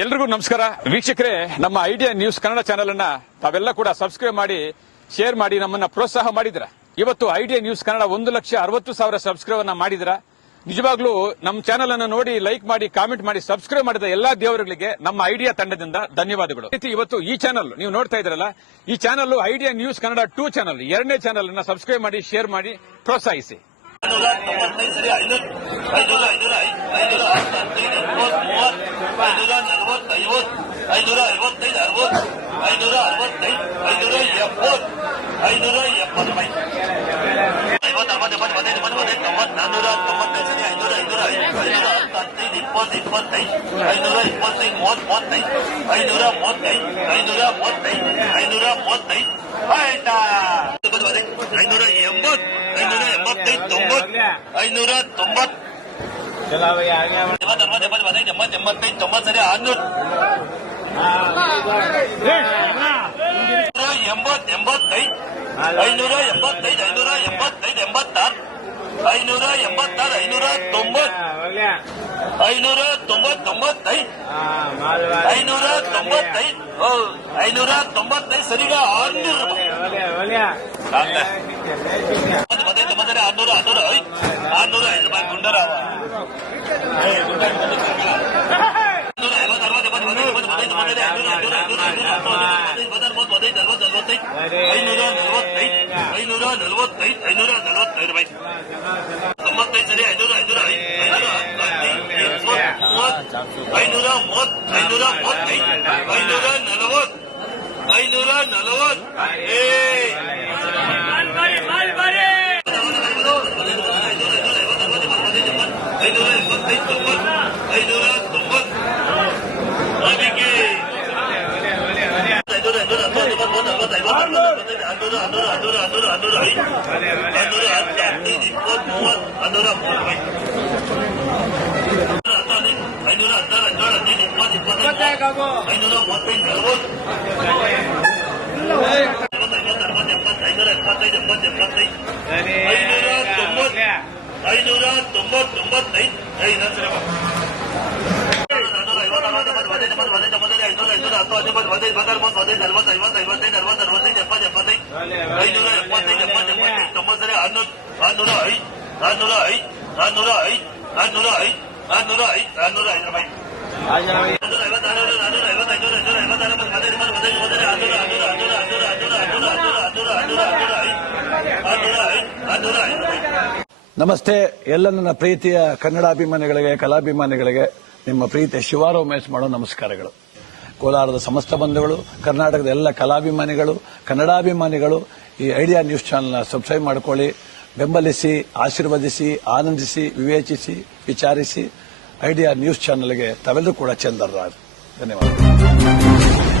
ಎಲ್ರಿಗೂ ನಮಸ್ಕಾರ ವೀಕ್ಷಕರೇ, ನಮ್ಮ ಐಡಿಯಾ ನ್ಯೂಸ್ ಕನ್ನಡ ಚಾನೆಲ್ ಅನ್ನ ತಾವೆಲ್ಲ ಕೂಡ ಸಬ್ಸ್ಕ್ರೈಬ್ ಮಾಡಿ ಶೇರ್ ಮಾಡಿ ನಮ್ಮನ್ನ ಪ್ರೋತ್ಸಾಹ ಮಾಡಿದ್ರ. ಇವತ್ತು ಐಡಿಯಾ ನ್ಯೂಸ್ ಕನ್ನಡ 1,60,000 ಸಬ್ಸ್ಕ್ರೈಬ್ ಅನ್ನ ಮಾಡಿದ್ರ. ನಿಜವಾಗ್ಲೂ ನಮ್ಮ ಚಾನೆಲ್ ಅನ್ನು ನೋಡಿ ಲೈಕ್ ಮಾಡಿ ಕಾಮೆಂಟ್ ಮಾಡಿ ಸಬ್ಸ್ಕ್ರೈಬ್ ಮಾಡಿದ ಎಲ್ಲಾ ದೇವರುಗಳಿಗೆ ನಮ್ಮ ಐಡಿಯಾ ತಂಡದಿಂದ ಧನ್ಯವಾದಗಳು. ಇವತ್ತು ಈ ಚಾನೆಲ್ ನೀವು ನೋಡ್ತಾ ಇದ್ರಲ್ಲ, ಈ channel idea news Kannada 2 channel, ಎರಡನೇ ಚಾನೆಲ್ ಅನ್ನ ಸಬ್ಸ್ಕ್ರೈಬ್ ಮಾಡಿ ಶೇರ್ ಮಾಡಿ ಪ್ರೋತ್ಸಾಹಿಸಿ. ಸರಿಗ 550. ನಮಸ್ತೆ ಎಲ್ಲ ನನ್ನ ಪ್ರೀತಿಯ ಕನ್ನಡಾಭಿಮಾನಿಗಳಿಗೆ, ಕಲಾಭಿಮಾನಿಗಳಿಗೆ ನಿಮ್ಮ ಪ್ರೀತಿಯ ಶಿವಾರಾವ್ ಮೇಸ್ ಮಾಡೋ ನಮಸ್ಕಾರಗಳು. ಕೋಲಾರದ ಸಮಸ್ತ ಬಂಧುಗಳು, ಕರ್ನಾಟಕದ ಎಲ್ಲ ಕಲಾಭಿಮಾನಿಗಳು, ಕನ್ನಡಾಭಿಮಾನಿಗಳು ಈ ಐಡಿಯಾ ನ್ಯೂಸ್ ಚಾನೆಲ್ನ ಸಬ್ಸ್ಕ್ರೈಬ್ ಮಾಡಿಕೊಳ್ಳಿ, ಬೆಂಬಲಿಸಿ, ಆಶೀರ್ವದಿಸಿ, ಆನಂದಿಸಿ, ವಿವೇಚಿಸಿ, ವಿಚಾರಿಸಿ. ಐಡಿಯಾ ನ್ಯೂಸ್ ಚಾನೆಲ್ಗೆ ತಾವೆಲ್ಲರೂ ಕೂಡ ಚಂದರ್ರಾಜ್. ಧನ್ಯವಾದ.